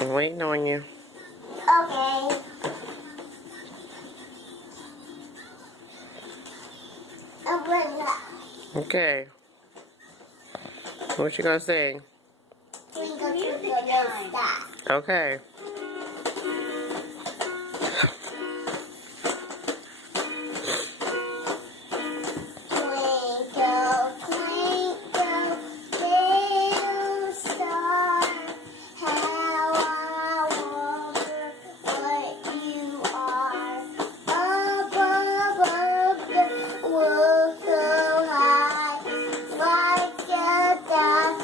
I'm waiting on you. Okay. Open up. Okay. What you gonna sing? Twinkle, twinkle, little star. Okay. Twinkle, twinkle, little star, how I wonder what you are. Up above the world so high, like a dot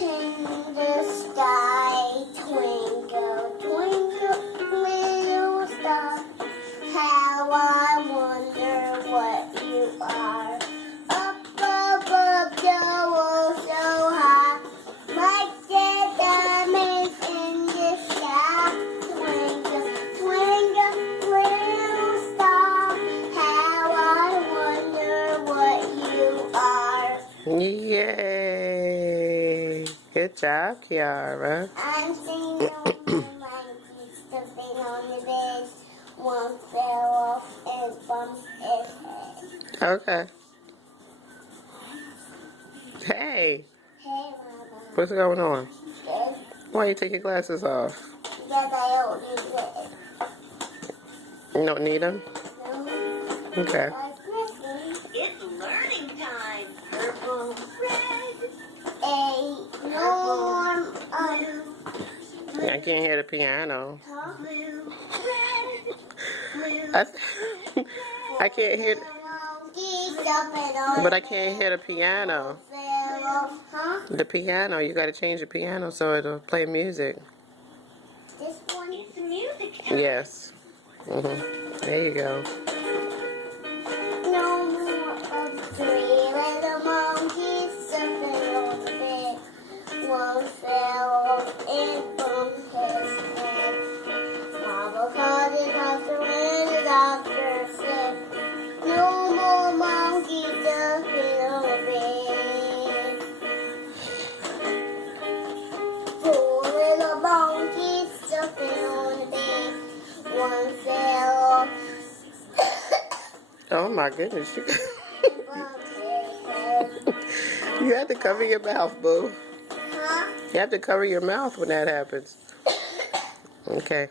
in the sky. Twinkle, twinkle, little star, how I wonder what you are. Up above the world so high, like the diamonds in the sky. Twinkle, twinkle, little star, how I wonder what you are. Yay! Good job, Kiara. I'm singing on my monkey stepping on the bed. One fell off and bumped his head. Okay. Hey, Hey, Mama. what's going on? Good. Why you take your glasses off? Because I don't use it. You don't need them? No. Okay. What's missing? It's learning time. Purple, red, A norm. I can't hear the piano. Huh? blue, red, blue. I can't hear, Monkey jumping on but I can't hear the piano. fell off. Huh? The piano, you gotta change the piano so it'll play music. This one? It's music time. Yes. There you go. No more of three little monkeys jumping on the bed. One fell off and bumped his head. Mama called the doctor and the doctor said, no more monkeys jumping on the bed. Four little monkeys jumping on the bed. One fell off. Oh my goodness. Bumped his head. You have to cover your mouth, boo. Huh? You have to cover your mouth when that happens. Okay.